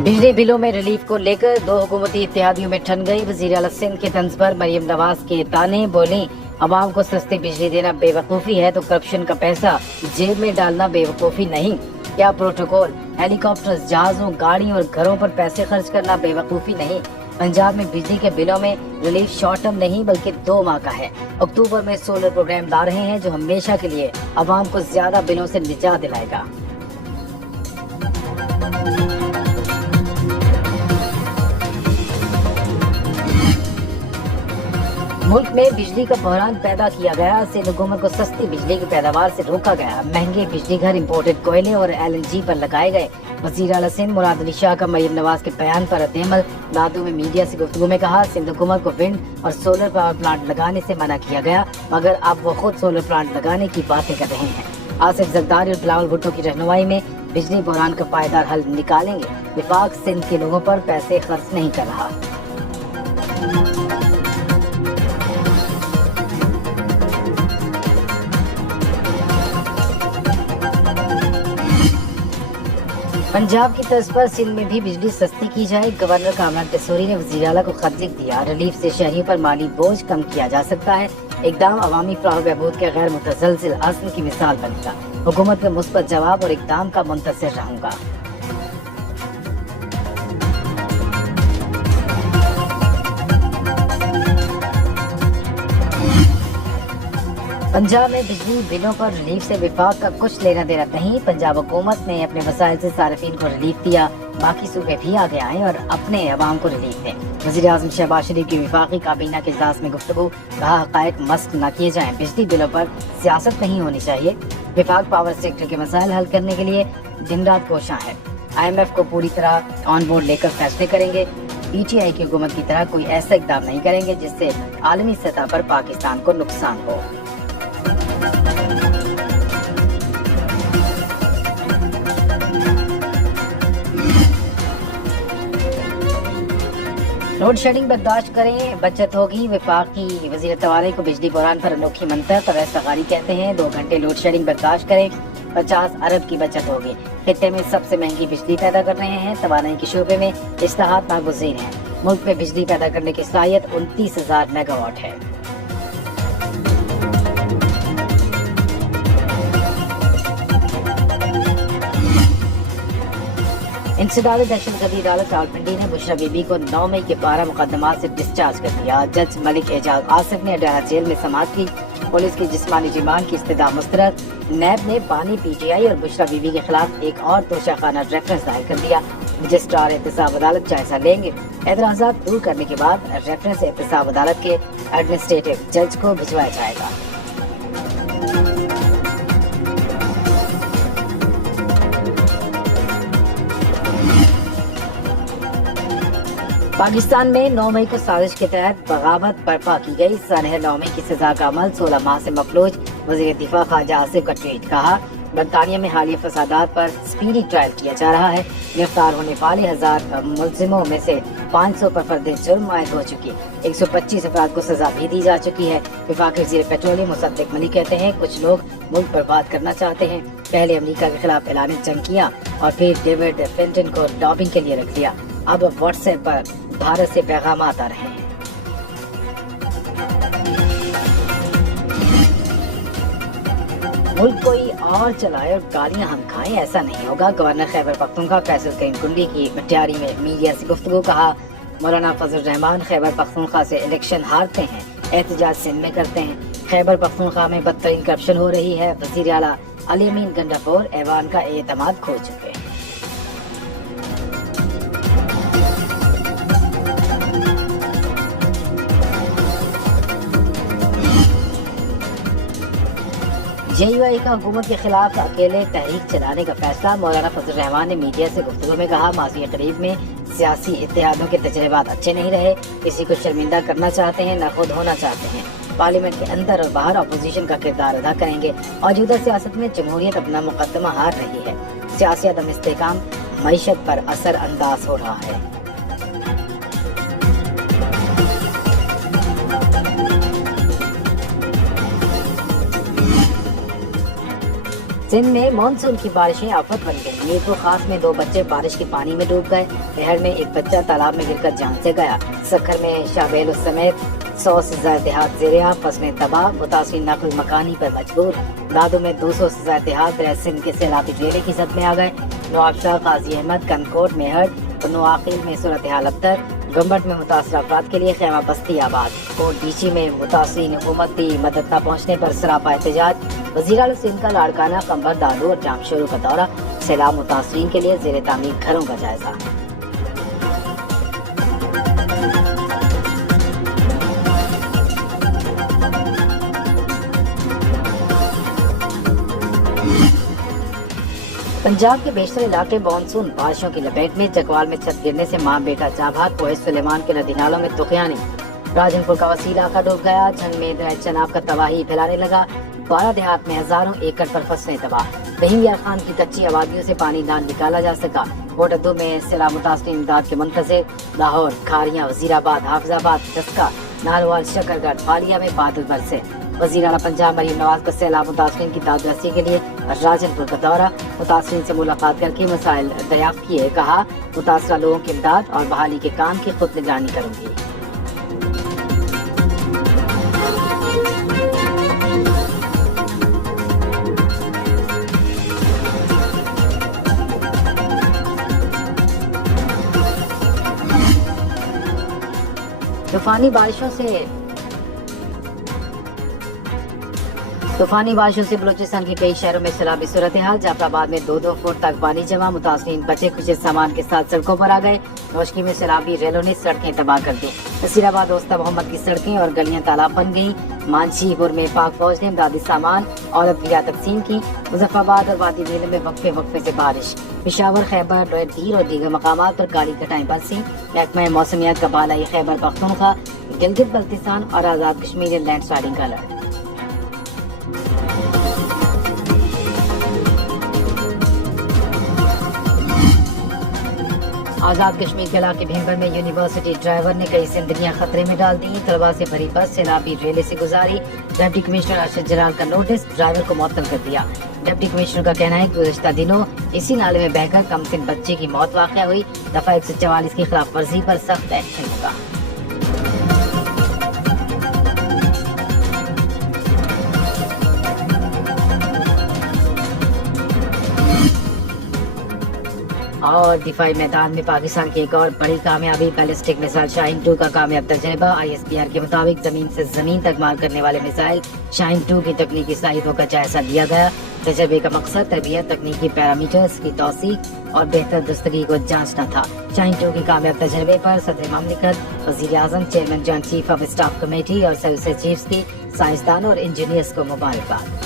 बिजली बिलों में रिलीफ को लेकर दो हुकूमती इत्तेहादियों में ठन गई। वज़ीर आला सिंध के तंज पर मरियम नवाज के ताने बोली, अवाम को सस्ती बिजली देना बेवकूफ़ी है तो करप्शन का पैसा जेब में डालना बेवकूफ़ी नहीं। क्या प्रोटोकॉल, हेलीकॉप्टर्स, जहाजों, गाड़ियों और घरों पर पैसे खर्च करना बेवकूफ़ी नहीं। पंजाब में बिजली के बिलों में रिलीफ शॉर्ट टर्म नहीं बल्कि 2 माह का है। अक्टूबर में सोलर प्रोग्राम ला रहे हैं जो हमेशा के लिए अवाम को ज्यादा बिलों से निजात दिलाएगा। मुल्क में बिजली का बहरान पैदा किया गया। सिंध हुकूमत को सस्ती बिजली की पैदावार से रोका गया। महंगे बिजली घर इम्पोर्टेड कोयले और LNG पर लगाए गए। वज़ीर आला सिंध मुराद अली शाह का मरियम नवाज के बयान पर रद्द-ए-अमल। नादू में मीडिया से गुफ्तगू में कहा, सिंध हुकूमत को विंड और सोलर पावर प्लांट लगाने से मना किया गया, मगर अब वो खुद सोलर प्लांट लगाने की बातें कर रहे हैं। आसिफ जरदारी और बिलावल भुट्टो की रहनुमाई में बिजली बहरान का पायदार हल निकालेंगे। विफाक सिंध के लोगों पर पैसे खर्च नहीं कर रहा। पंजाब की तर्ज पर सिंध में भी बिजली सस्ती की जाए। गवर्नर कामरान तसूरी ने वज़ीर आला को खत लिख दिया। रिलीफ से शहरियों पर माली बोझ कम किया जा सकता है। इकदाम अवामी फलाह बहबूद के गैर मुतसलसिल अज़्म की मिसाल बनेगा। हुकूमत के मुस्बत जवाब और इकदाम का मुंतज़िर रहूंगा। पंजाब में बिजली बिलों पर रिलीफ से विफाक का कुछ लेना देना नहीं। पंजाब हुकूमत ने अपने वसाइल से सार्फिन को रिलीफ दिया, बाकी सूबे भी आगे आए और अपने अवाम को रिलीफ दें। वज़ीर आज़म शहबाज शरीफ की विफाकी काबीना के इजलास में गुफ्तगू, कहा हक़ाइक़ मस्क न किए जाएं, बिजली बिलों पर सियासत नहीं होनी चाहिए। विफाक पावर सेक्टर के मसाइल हल करने के लिए दिन रात कोशां है। IMF को पूरी तरह ऑन बोर्ड लेकर फैसले करेंगे। PTI की हुकूमत की तरह कोई ऐसा इक़दाम नहीं करेंगे जिससे आलमी सतह पर पाकिस्तान को नुकसान हो। लोड शेडिंग बर्दाश्त करें, बचत होगी। विफाकी वज़ीर तवारी को बिजली बहरान पर अनोखी मंतक और रस्तगारी कहते हैं। 2 घंटे लोड शेडिंग बर्दाश्त करें, 50 अरब की बचत होगी। खित्ते में सबसे महंगी बिजली पैदा कर रहे हैं। तवानाई के शोबे में इस्लाहात नागुज़ीर हैं। मुल्क में बिजली पैदा करने की सलाहियत 29,000 मेगावाट है। इंसदाद दहशतगर्दी अदालत रावलपिंडी ने बुशरा बीबी को 9 मई के 12 मुकदमात से डिस्चार्ज कर दिया। जज मलिक एजाज आसिफ ने अडालत जेल में समाअत की। पुलिस की जिस्मानी रिमांड की इस्तदा मुस्तरद। नैब ने बानी PTI और बुशरा बीबी के खिलाफ एक और तोशाखाना रेफरेंस दायर कर दिया। रजिस्ट्रार एहतसाब अदालत जायजा लेंगे। एतराज़ात दूर करने के बाद रेफरेंस एहतसाब अदालत के एडमिनिस्ट्रेटिव जज को भिजवाया जाएगा। पाकिस्तान में 9 मई को साजिश के तहत बगावत बर्पा की गई। सानह 9 मई की सजा का अमल 16 माह से मफलूज। वज़ीर दिफा ख्वाजा आसिफ का ट्वीट, कहा बरतानिया में हालिया फसादात पर स्पीडी ट्रायल किया जा रहा है। गिरफ्तार होने वाले 1000 मुलजिमों में से 500 पर फर्द जुर्म आयद हो चुकी। 125 अफराद को सजा भी दी जा चुकी है। वफाकी वज़ीर पेट्रोलियम मुसद्दिक मलिक कहते हैं, कुछ लोग मुल्क बर्बाद करना चाहते हैं। पहले अमरीका के खिलाफ ऐलान जंग किया और फिर डेविड फिंटन को डॉपिंग के लिए रख दिया। अब व्हाट्सएप पर भारत से पैगाम आता रहे हैं। मुल्क कोई और चलाए और गालियां हम खाएं, ऐसा नहीं होगा। गवर्नर खैबर पख्तूनख्वा फैसल करीम कुंडी की मटियारी में मीडिया से गुफ्तगू, कहा मौलाना फजल रहमान खैबर पख्तूनख्वा से इलेक्शन हारते हैं, एहतजाज सिंध में करते हैं। खैबर पख्तूनख्वा में बदतरीन करप्शन हो रही है। वज़ीर आला अली अमीन गंडापुर ऐवान का एतमाद खो चुके हैं। JUI का हुकूमत के खिलाफ अकेले तहरीक चलाने का फैसला। मौलाना फजल रहमान ने मीडिया से गुफ्तगू में कहा, माज़ी करीब में सियासी इत्तेहादों के तजर्बात अच्छे नहीं रहे। किसी को शर्मिंदा करना चाहते हैं, न खुद होना चाहते हैं। पार्लियामेंट के अंदर और बाहर अपोजिशन का किरदार अदा करेंगे। मौजूदा सियासत में जमहूरियत अपना मुकदमा हार रही है। सियासी अदम इस्तेहकाम मईशत पर असर अंदाज हो रहा है। सिंध में मानसून की बारिशें आफत बन गई। मीरपुर खास में 2 बच्चे बारिश के पानी में डूब गए। शहर में एक बच्चा तालाब में गिरकर जान से गया। सखर में शाबेल समेत 100 से ज्यादा देहात ज़ेरे-आब, फसलें तबाह, मुतासिर नकल मकानी पर मजबूर। दादू में 200 से ज्यादा देहात सिंध के सैलाबी ड्रेले की जद में आ गए। नवाबशाह, काजी अहमद, कनकोट, मेहर और नवाकिल में सूरत हाल अबतर। गंबट में मुतासर अफराद के लिए खैमा बस्ती आबाद। और डीची में मुतासरीन हुकूमती मदद न पहुँचने पर सरापा एहतजाज। वज़ीर आला सिंध का लाड़काना, कंबर, दादू और जामशोरू का दौरा। सैलाब मुतासरीन के लिए ज़ेरे तामीर घरों का जायजा। पंजाब के बेशतर इलाके मानसून बारिशों की लपेट में। चकवाल में छत गिरने से मां बेटा जाबाद। पोहे सुलेमान के नदी नालों में तुखियानी। राजनपुर का वसी इलाका डूब गया। झंग में दरिया चनाब का तबाही फैलाने लगा। 12 देहात में हजारों एकड़ पर फसलें तबाह। रहीम यार खान की कच्ची आबादियों से पानी ना निकाला जा सका। कोटद्दू में सैलाब मुतासरीन इमदाद के मुंतज़िर। लाहौर, खारियां, वजीराबाद, हाफिजाबाद, दस्का, नारवाल, शकरगढ़, फालिया में बादल बरसे। वज़ीर आला पंजाब मरीम नवाज का सैलाब मुतासरीन की दादरसी के लिए राजनपुर का दौरा। मुतासरीन से मुलाकात करके मसाइल दरियाफ्त किए। कहा, मुतासरा लोगों की इमदाद और बहाली के काम की खुद निगरानी करूंगी। तूफानी बारिशों से बलूचिस्तान के कई शहरों में सैलाबी सूरत हाल। जाफराबाद में 2-2 फुट तक पानी जमा। मुतासरीन बचे खुचे सामान के साथ सड़कों पर आ गए। नौशकी में सैलाबी रेलों ने सड़कें तबाह कर दी। नसीराबाद उस्ता मोहम्मद की सड़कें और गलियां तालाब बन गईं। मानशीपुर में पाक फौज ने इमदादी सामान और अद्विया तकसीम की। मुजफ्फराबाद और वादी नील में वक्फे वक्फे से बारिश। पेशावर, खैबर, डीर और दीगर मकामात पर काली घटाएं बरसी। महकमा मौसमियात का बालाई खैबर पख्तूनख्वा, गिलगित बल्तिस्तान और आजाद कश्मीर में लैंड स्लाइडिंग का अलर्ट। आजाद कश्मीर के इलाके भीमगढ़ में यूनिवर्सिटी ड्राइवर ने कई जिंदगियां खतरे में डाल दी। तलबा से भरी बस सैलाबी रेले से गुजारी। डिप्टी कमिश्नर अरशद जलाल का नोटिस, ड्राइवर को मुअत्तल कर दिया। डिप्टी कमिश्नर का कहना है कि गुज़िश्ता दिनों इसी नाले में बहकर कमसिन बच्चे की मौत वाक़या हुई। दफा 144 की खिलाफ वर्जी पर सख्त एक्शन होगा। और दिफाई मैदान में पाकिस्तान की एक और बड़ी कामयाबी। बैलिस्टिक मिसाइल शाहीन 2 का कामयाब तजर्बा। ISPR के मुताबिक जमीन से जमीन तक मार करने वाले मिसाइल शाहीन 2 की तकनीकी सलाहियतों का जायजा लिया गया। तजर्बे का मकसद तरबियत, तकनीकी पैरामीटर्स की तौसीक और बेहतर दुरुस्तगी को जांचना था। शाहीन 2 की कामयाब तजर्बे पर सदर ममलिकत, वज़ीर आज़म, chairman joint chief of staff committee और सर्विसेज चीफ्स की साइंसदान और इंजीनियर्स को मुबारकबाद।